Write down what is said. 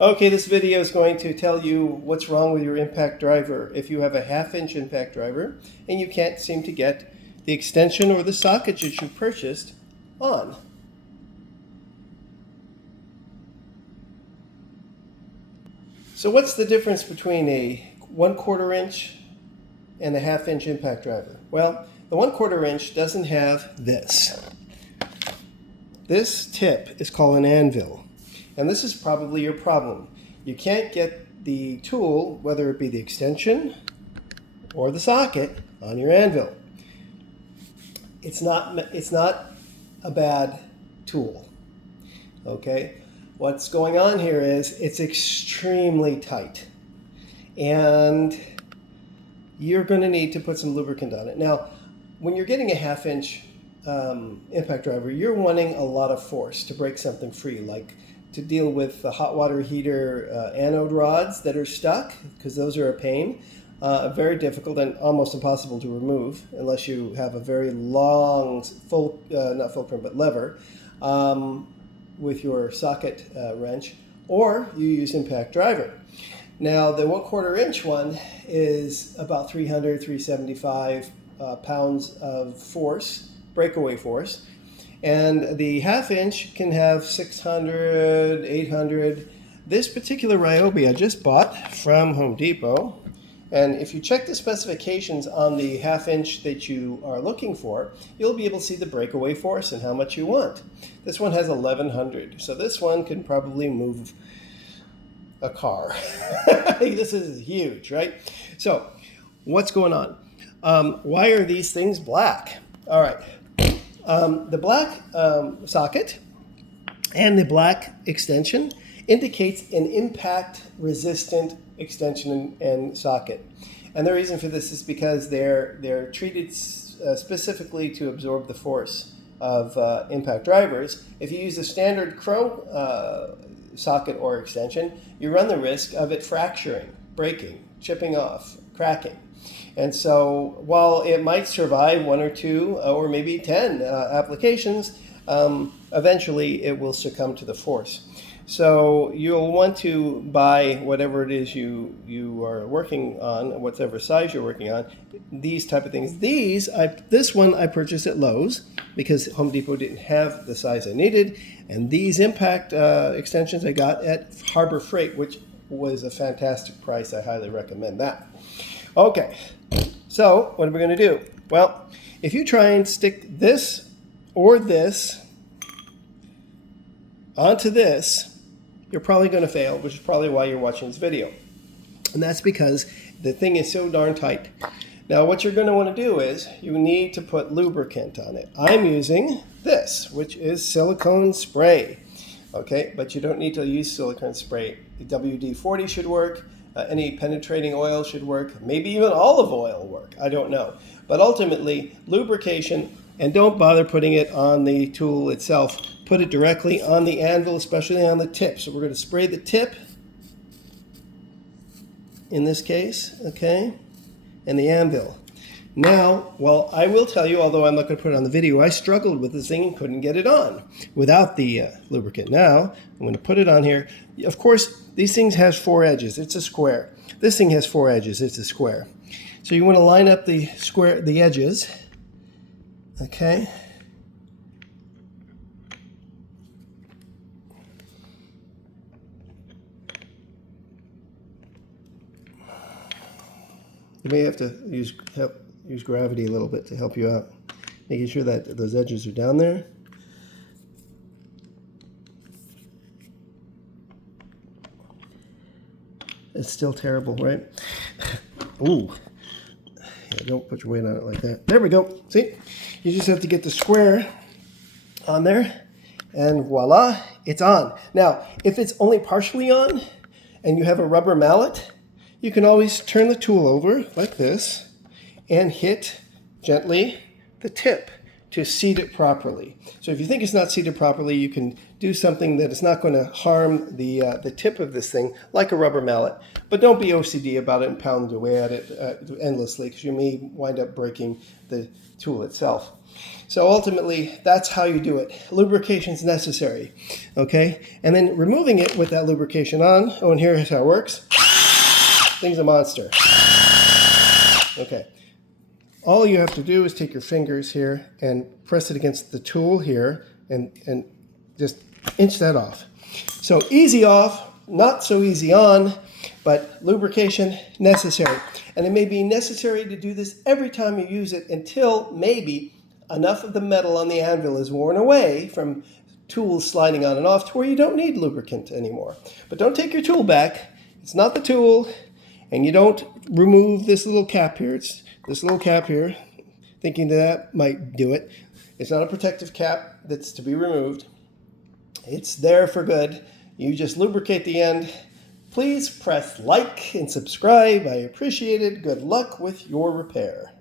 Okay, this video is going to tell you what's wrong with your impact driver if you have a 1/2 inch impact driver and you can't seem to get the extension or the socket that you purchased on. So what's the difference between a 1/4 inch and a 1/2 inch impact driver? Well, the 1/4 inch doesn't have this. This tip is called an anvil. And this is probably your problem. You can't get the tool, whether it be the extension or the socket, on your anvil. It's not a bad tool. Okay? What's going on here is it's extremely tight. And you're going to need to put some lubricant on it. Now, when you're getting a 1/2 inch impact driver, you're wanting a lot of force to break something free, like to deal with the hot water heater anode rods that are stuck, because those are a pain. Very difficult and almost impossible to remove unless you have a very long, not fulcrum, but lever with your socket wrench, or you use impact driver. Now, the 1/4 inch one is about 375 pounds of force, breakaway force. And the 1/2 inch can have 600, 800. This particular Ryobi I just bought from Home Depot. And if you check the specifications on the 1/2 inch that you are looking for, you'll be able to see the breakaway force and how much you want. This one has 1100. So this one can probably move a car. This is huge, right? So what's going on? Why are these things black? All right. The black socket and the black extension indicates an impact-resistant extension and socket. And the reason for this is because they're treated specifically to absorb the force of impact drivers. If you use a standard chrome socket or extension, you run the risk of it fracturing, breaking, chipping off, cracking. And so while it might survive 1 or 2 or maybe 10 applications, eventually it will succumb to the force. So you'll want to buy whatever it is you are working on, whatever size you're working on, these type of things. This one I purchased at Lowe's because Home Depot didn't have the size I needed. And these impact extensions I got at Harbor Freight, which was a fantastic price. I highly recommend that. Okay, so what are we going to do? Well, if you try and stick this or this onto this, you're probably going to fail, which is probably why you're watching this video. And that's because the thing is so darn tight. Now, what you're going to want to do is you need to put lubricant on it. I'm using this, which is silicone spray. Okay, but you don't need to use silicone spray. The WD-40 should work. Any penetrating oil should work. Maybe even olive oil will work. I don't know. But ultimately, lubrication, and don't bother putting it on the tool itself. Put it directly on the anvil, especially on the tip. So we're going to spray the tip, in this case, okay, and the anvil. Now, well, I will tell you, although I'm not going to put it on the video, I struggled with this thing and couldn't get it on without the lubricant. Now, I'm going to put it on here. Of course, these things have 4 edges. It's a square. This thing has 4 edges. It's a square. So you want to line up the edges, okay? You may have to use gravity a little bit to help you out, making sure that those edges are down there. It's still terrible, right? Ooh. Yeah, don't put your weight on it like that. There we go. See? You just have to get the square on there, and voila, it's on. Now, if it's only partially on, and you have a rubber mallet, you can always turn the tool over like this and hit gently the tip to seat it properly. So if you think it's not seated properly, you can do something that is not going to harm the tip of this thing, like a rubber mallet. But don't be OCD about it and pound away at it endlessly, because you may wind up breaking the tool itself. So ultimately, that's how you do it. Lubrication is necessary, okay? And then removing it with that lubrication on, oh, and here's how it works. Thing's a monster. Okay. All you have to do is take your fingers here and press it against the tool here and just inch that off. So easy off, not so easy on, but lubrication necessary. And it may be necessary to do this every time you use it until maybe enough of the metal on the anvil is worn away from tools sliding on and off to where you don't need lubricant anymore. But don't take your tool back. It's not the tool. And you don't remove this little cap here. It's this little cap here, thinking that might do it. It's not a protective cap that's to be removed. It's there for good. You just lubricate the end. Please press like and subscribe. I appreciate it. Good luck with your repair.